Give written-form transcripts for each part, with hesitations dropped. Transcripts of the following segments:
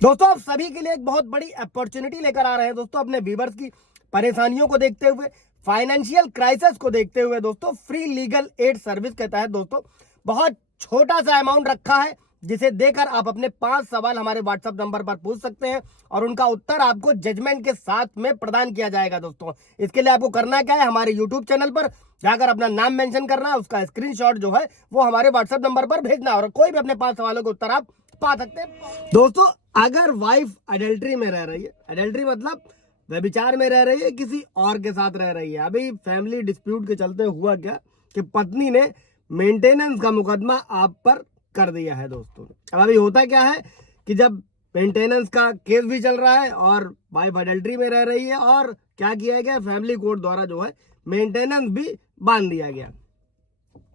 दोस्तों आप सभी के लिए एक बहुत बड़ी अपॉर्चुनिटी लेकर आ रहे हैं दोस्तों, अपने व्यूवर्स की परेशानियों को देखते हुए, फाइनेंशियल क्राइसिस को देखते हुए दोस्तों, फ्री लीगल एड सर्विस के तहत दोस्तों बहुत छोटा सा अमाउंट रखा है, जिसे देकर आप अपने 5 सवाल हमारे व्हाट्सएप नंबर पर पूछ सकते हैं और उनका उत्तर आपको जजमेंट के साथ में प्रदान किया जाएगा। दोस्तों इसके लिए आपको करना क्या है, हमारे यूट्यूब चैनल पर जाकर अपना नाम मेंशन करना है, उसका स्क्रीनशॉट जो है वो हमारे व्हाट्सएप नंबर पर भेजना और कोई भी अपने 5 सवालों के उत्तर आप पा सकते हैं। दोस्तों अगर वाइफ अडल्ट्री में रह रही है, अडल्ट्री मतलब व्यभिचार में रह रही है, किसी और के साथ रह रही है, अभी फैमिली डिस्प्यूट के चलते हुआ क्या कि पत्नी ने मेंटेनेंस का मुकदमा आप पर कर दिया है। दोस्तों अब अभी होता क्या है कि जब मेंटेनेंस का केस भी चल रहा है और वाइफ अडल्ट्री में रह रही है और क्या किया गया, फैमिली कोर्ट द्वारा जो है मेंटेनेंस भी बांध दिया गया,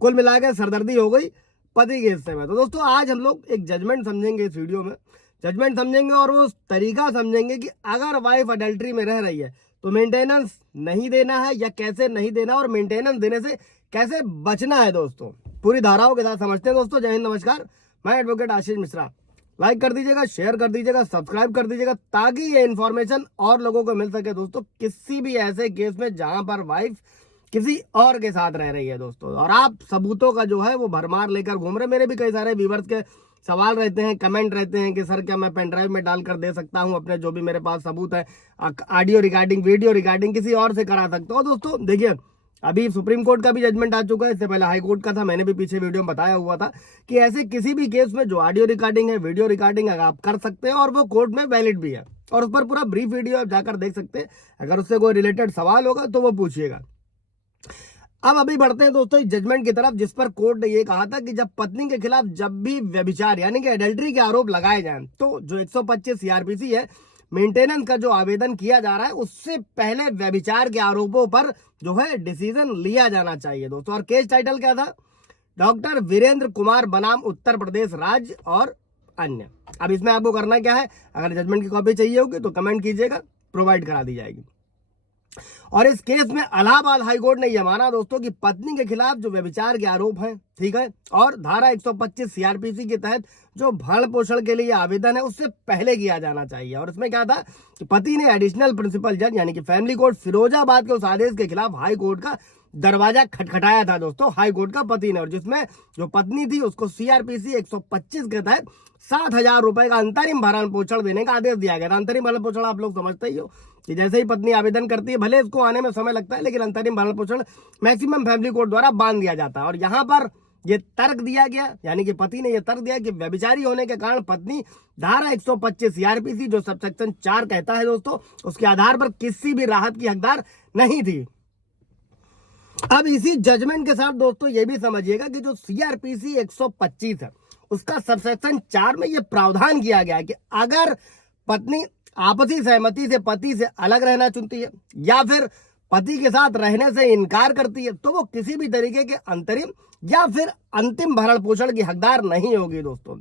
कुल मिलाकर सरदर्दी हो गई पति के हिस्से में। तो दोस्तों आज हम लोग एक जजमेंट समझेंगे, इस वीडियो में जजमेंट समझेंगे और वो तरीका समझेंगे कि अगर वाइफ अडल्ट्री में रह रही है तो मेंटेनेंस नहीं देना है या कैसे नहीं देना और मेंटेनेंस देने से कैसे बचना है। दोस्तों पूरी धाराओं के साथ समझते हैं। दोस्तों जय हिंद, नमस्कार, मैं एडवोकेट आशीष मिश्रा। लाइक कर दीजिएगा, शेयर कर दीजिएगा, सब्सक्राइब कर दीजिएगा ताकि ये इन्फॉर्मेशन और लोगों को मिल सके। दोस्तों किसी भी ऐसे केस में जहां पर वाइफ किसी और के साथ रह रही है दोस्तों और आप सबूतों का जो है वो भरमार लेकर घूम रहे, मेरे भी कई सारे व्यूवर्स के सवाल रहते हैं, कमेंट रहते हैं कि सर क्या मैं पेन ड्राइव में डालकर दे सकता हूं अपने जो भी मेरे पास सबूत है, ऑडियो रिकॉर्डिंग, वीडियो रिकॉर्डिंग किसी और से करा सकता हूं। दोस्तों देखिए अभी सुप्रीम कोर्ट का भी जजमेंट आ चुका है, इससे पहले हाई कोर्ट का था, मैंने भी पीछे वीडियो में बताया हुआ था कि ऐसे किसी भी केस में जो ऑडियो रिकॉर्डिंग है, वीडियो रिकॉर्डिंग आप कर सकते हैं और वो कोर्ट में वैलिड भी है और उस पर पूरा ब्रीफ वीडियो आप जाकर देख सकते हैं। अगर उससे कोई रिलेटेड सवाल होगा तो वो पूछिएगा। अब अभी बढ़ते हैं दोस्तों इस जजमेंट की तरफ, जिस पर कोर्ट ने यह कहा था कि जब पत्नी के खिलाफ जब भी व्यभिचार यानी कि एडल्ट्री के आरोप लगाए जाएं तो जो 125 सीआरपीसी है मेंटेनेंस का जो आवेदन किया जा रहा है उससे पहले व्यभिचार के आरोपों पर जो है डिसीजन लिया जाना चाहिए। दोस्तों और केस टाइटल क्या था, डॉक्टर वीरेंद्र कुमार बनाम उत्तर प्रदेश राज्य और अन्य। अब इसमें आपको करना क्या है, अगर जजमेंट की कॉपी चाहिए होगी तो कमेंट कीजिएगा, प्रोवाइड करा दी जाएगी। और इस केस में इलाहाबाद हाईकोर्ट ने यह माना दोस्तों कि पत्नी के खिलाफ जो व्यभिचार के आरोप हैं, ठीक है, और धारा 125 सीआरपीसी के तहत जो भरण पोषण के लिए आवेदन है उससे पहले किया जाना चाहिए। और इसमें क्या था कि पति ने एडिशनल प्रिंसिपल जज यानी कि फैमिली कोर्ट फिरोजाबाद के उस आदेश के खिलाफ हाई कोर्ट का दरवाजा खटखटाया था दोस्तों, हाई कोर्ट का पति ने, और जिसमें जो पत्नी थी उसको सीआरपीसी 125 के तहत 7,000 रुपए का अंतरिम भरण पोषण देने का आदेश दिया गया था। अंतरिम भरण पोषण आप लोग समझते ही हो कि जैसे ही पत्नी आवेदन करती है, भले इसको आने में समय लगता है, लेकिन अंतरिम भरण पोषण मैक्सिमम फैमिली कोर्ट द्वारा बांध दिया जाता है। और यहाँ पर ये तर्क दिया गया, यानी कि पति ने यह तर्क दिया कि व्यभिचारी होने के कारण पत्नी धारा 125 सीआरपीसी जो सबसेक्शन 4 कहता है दोस्तों, उसके आधार पर किसी भी राहत की हकदार नहीं थी। अब इसी जजमेंट के साथ दोस्तों ये भी समझिएगा कि जो सीआरपीसी 125 है उसका सबसेक्शन 4 में ये प्रावधान किया गया है कि अगर पत्नी आपसी सहमति से पति से अलग रहना चुनती है या फिर पति के साथ रहने से इनकार करती है तो वो किसी भी तरीके के अंतरिम या फिर अंतिम भरण पोषण की हकदार नहीं होगी। दोस्तों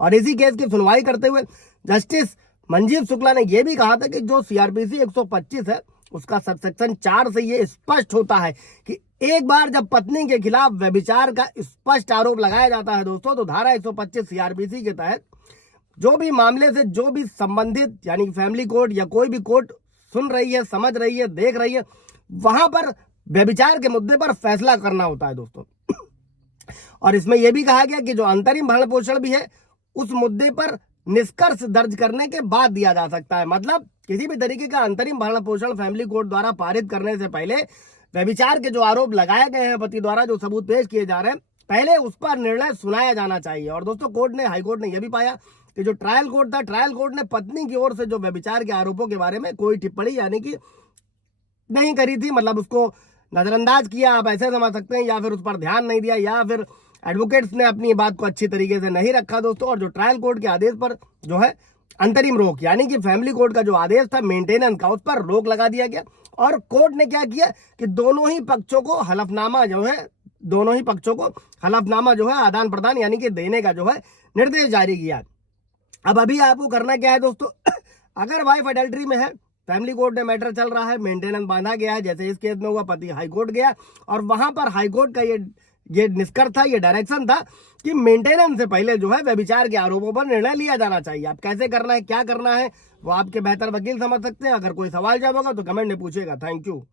और इसी केस की सुनवाई करते हुए जस्टिस मंजीव शुक्ला ने यह भी कहा था कि जो सीआरपीसी 125 है उसका सबसेक्शन 4 से ये स्पष्ट होता है कि एक बार जब पत्नी के खिलाफ व्यभिचार का स्पष्ट आरोप लगाया जाता है दोस्तों तो धारा 125 सीआरपीसी के तहत जो भी मामले से जो भी संबंधित यानी फैमिली कोर्ट या कोई भी कोर्ट सुन रही है, समझ रही है, देख रही है, वहां पर व्यभिचार के मुद्दे पर फैसला करना होता है दोस्तों। और इसमें यह भी कहा गया कि जो अंतरिम भरण पोषण भी है उस मुद्दे पर निष्कर्ष दर्ज करने के बाद दिया जा सकता है। मतलब किसी भी तरीके का अंतरिम भरण पोषण फैमिली कोर्ट द्वारा पारित करने से पहले व्यभिचार के जो आरोप लगाए गए हैं पति द्वारा, जो सबूत पेश किए जा रहे हैं, पहले उस पर निर्णय सुनाया जाना चाहिए। और दोस्तों कोर्ट ने, हाईकोर्ट ने यह भी पाया कि जो ट्रायल कोर्ट था, ट्रायल कोर्ट ने पत्नी की ओर से जो व्यभिचार के आरोपों के बारे में कोई टिप्पणी यानी कि नहीं करी थी, मतलब उसको नजरअंदाज किया, आप ऐसे समझ सकते हैं, या फिर उस पर ध्यान नहीं दिया, या फिर एडवोकेट्स ने अपनी बात को अच्छी तरीके से नहीं रखा दोस्तों। और जो ट्रायल कोर्ट के आदेश पर जो है अंतरिम रोक यानी कि फैमिली कोर्ट का जो आदेश था मेंटेनेंस का, उस पर रोक लगा दिया गया। और कोर्ट ने क्या किया कि दोनों ही पक्षों को हलफनामा जो है आदान प्रदान यानी कि देने का जो है निर्देश जारी किया। अब अभी आपको करना क्या है दोस्तों, अगर वाइफ अडल्ट्री में है, फैमिली कोर्ट में मैटर चल रहा है, मेंटेनेंस बांधा गया है, जैसे इस केस में हुआ, पति हाई कोर्ट गया और वहां पर हाई कोर्ट का ये ये निष्कर्ष था, ये डायरेक्शन था कि मेंटेनेंस से पहले जो है व्यभिचार के आरोपों पर निर्णय लिया जाना चाहिए। अब कैसे करना है, क्या करना है, वो आपके बेहतर वकील समझ सकते हैं। अगर कोई सवाल जवाब होगा तो कमेंट में पूछेगा। Thank you.